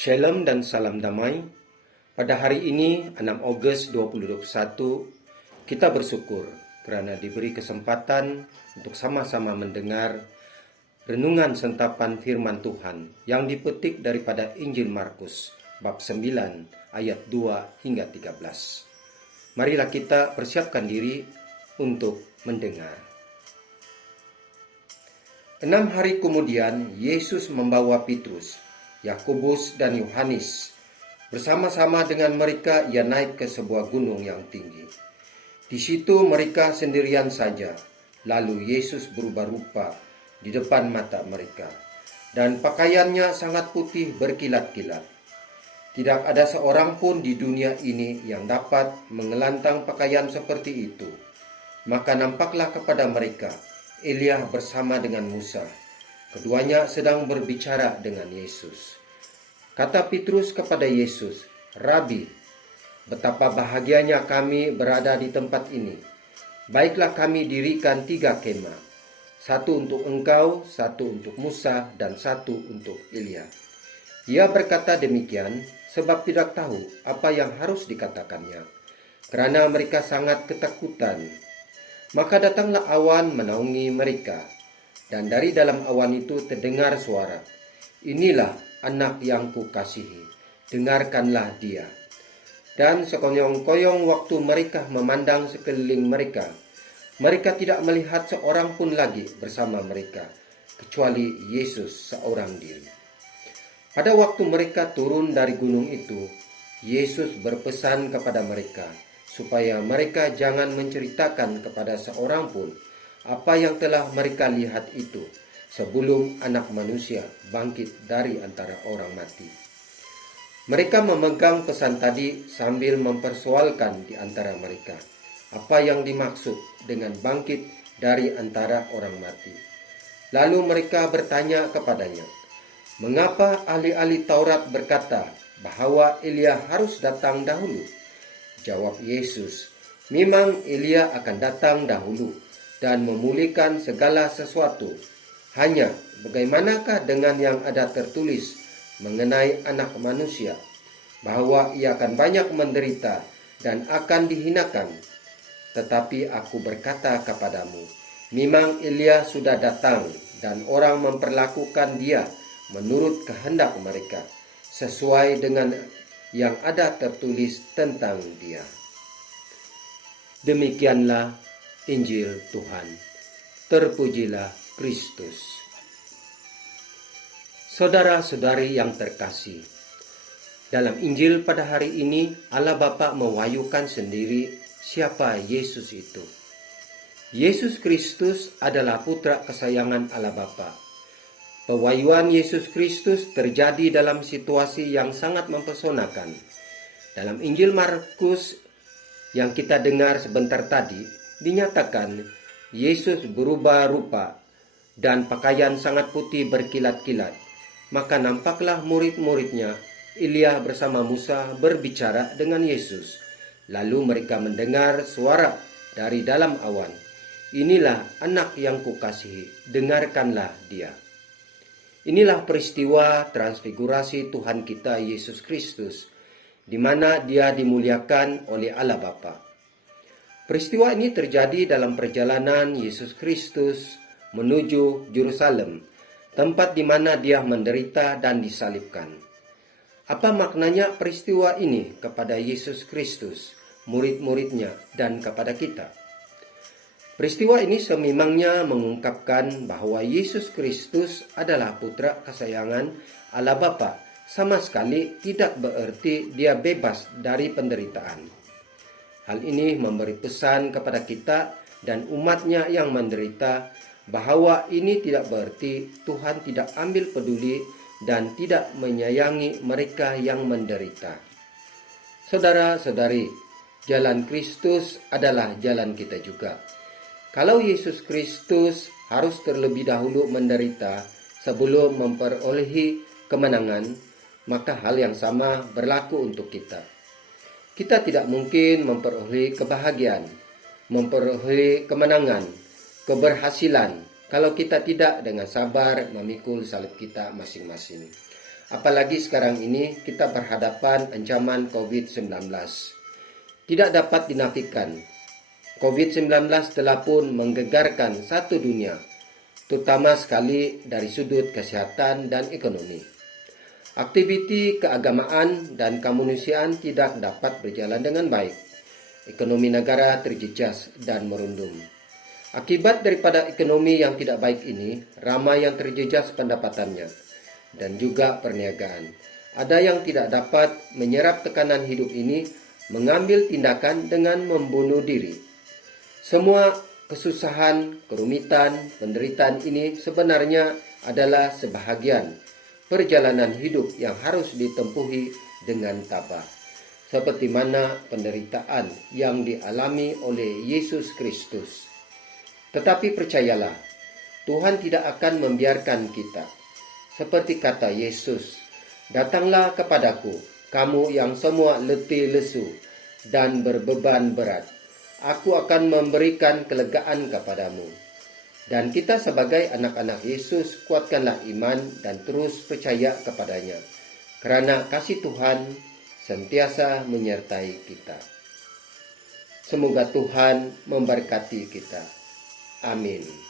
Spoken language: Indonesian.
Shalom dan salam damai. Pada hari ini 6 Agustus 2021, kita bersyukur karena diberi kesempatan untuk sama-sama mendengar renungan sentapan firman Tuhan yang dipetik daripada Injil Markus bab 9 ayat 2 hingga 13. Marilah kita persiapkan diri untuk mendengar. 6 hari kemudian Yesus membawa Petrus, Yakobus dan Yohanes. Bersama-sama dengan mereka ia naik ke sebuah gunung yang tinggi. Di situ mereka sendirian saja. Lalu Yesus berubah rupa di depan mata mereka, dan pakaiannya sangat putih berkilat-kilat. Tidak ada seorang pun di dunia ini yang dapat mengelantang pakaian seperti itu. Maka nampaklah kepada mereka Elia bersama dengan Musa. Keduanya sedang berbicara dengan Yesus. Kata Petrus kepada Yesus, "Rabi, betapa bahagianya kami berada di tempat ini. Baiklah kami dirikan 3 kemah, 1 untuk engkau, 1 untuk Musa, dan 1 untuk Elia." Ia berkata demikian sebab tidak tahu apa yang harus dikatakannya, karena mereka sangat ketakutan. Maka datanglah awan menaungi mereka, dan dari dalam awan itu terdengar suara, "Inilah anak yang kukasihi, dengarkanlah dia." Dan sekoyong-koyong waktu mereka memandang sekeliling mereka, mereka tidak melihat seorang pun lagi bersama mereka, kecuali Yesus seorang diri. Pada waktu mereka turun dari gunung itu, Yesus berpesan kepada mereka supaya mereka jangan menceritakan kepada seorang pun apa yang telah mereka lihat itu sebelum Anak Manusia bangkit dari antara orang mati. Mereka memegang pesan tadi sambil mempersoalkan di antara mereka apa yang dimaksud dengan bangkit dari antara orang mati. Lalu mereka bertanya kepadanya, "Mengapa ahli-ahli Taurat berkata bahwa Elia harus datang dahulu?" Jawab Yesus, "Memang Elia akan datang dahulu dan memulihkan segala sesuatu. Hanya bagaimanakah dengan yang ada tertulis mengenai Anak Manusia, bahwa ia akan banyak menderita dan akan dihinakan? Tetapi aku berkata kepadamu, memang Elia sudah datang dan orang memperlakukan dia menurut kehendak mereka, sesuai dengan yang ada tertulis tentang dia." Demikianlah Injil Tuhan. Terpujilah Kristus. Saudara-saudari yang terkasih, dalam Injil pada hari ini Allah Bapa mewahyukan sendiri siapa Yesus itu. Yesus Kristus adalah putra kesayangan Allah Bapa. Pewahyuan Yesus Kristus terjadi dalam situasi yang sangat mempesonakan. Dalam Injil Markus yang kita dengar sebentar tadi, dinyatakan Yesus berubah rupa dan pakaian sangat putih berkilat-kilat. Maka nampaklah murid-muridnya Elia bersama Musa berbicara dengan Yesus. Lalu mereka mendengar suara dari dalam awan, "Inilah anak yang kukasihi, dengarkanlah dia." Inilah peristiwa transfigurasi Tuhan kita Yesus Kristus, di mana dia dimuliakan oleh Allah Bapa. Peristiwa ini terjadi dalam perjalanan Yesus Kristus menuju Yerusalem, tempat di mana dia menderita dan disalibkan. Apa maknanya peristiwa ini kepada Yesus Kristus, murid-muridnya, dan kepada kita? Peristiwa ini sememangnya mengungkapkan bahwa Yesus Kristus adalah putra kesayangan Allah Bapa. Sama sekali tidak berarti dia bebas dari penderitaan. Hal ini memberi pesan kepada kita dan umatnya yang menderita bahwa ini tidak berarti Tuhan tidak ambil peduli dan tidak menyayangi mereka yang menderita. Saudara-saudari, jalan Kristus adalah jalan kita juga. Kalau Yesus Kristus harus terlebih dahulu menderita sebelum memperolehi kemenangan, maka hal yang sama berlaku untuk kita. Kita tidak mungkin memperoleh kebahagiaan, memperoleh kemenangan, keberhasilan kalau kita tidak dengan sabar memikul salib kita masing-masing. Apalagi sekarang ini kita berhadapan ancaman COVID-19. Tidak dapat dinafikan, COVID-19 telah pun menggegarkan satu dunia, terutama sekali dari sudut kesehatan dan ekonomi. Aktiviti keagamaan dan kemanusiaan tidak dapat berjalan dengan baik. Ekonomi negara terjejas dan merundum. Akibat daripada ekonomi yang tidak baik ini, ramai yang terjejas pendapatannya dan juga perniagaan. Ada yang tidak dapat menyerap tekanan hidup ini, mengambil tindakan dengan membunuh diri. Semua kesusahan, kerumitan, penderitaan ini sebenarnya adalah sebahagian perjalanan hidup yang harus ditempuhi dengan tabah. Seperti mana penderitaan yang dialami oleh Yesus Kristus. Tetapi percayalah, Tuhan tidak akan membiarkan kita. Seperti kata Yesus, "Datanglah kepadaku, kamu yang semua letih lesu dan berbeban berat. Aku akan memberikan kelegaan kepadamu." Dan kita sebagai anak-anak Yesus, kuatkanlah iman dan terus percaya kepadanya. Kerana kasih Tuhan sentiasa menyertai kita. Semoga Tuhan memberkati kita. Amin.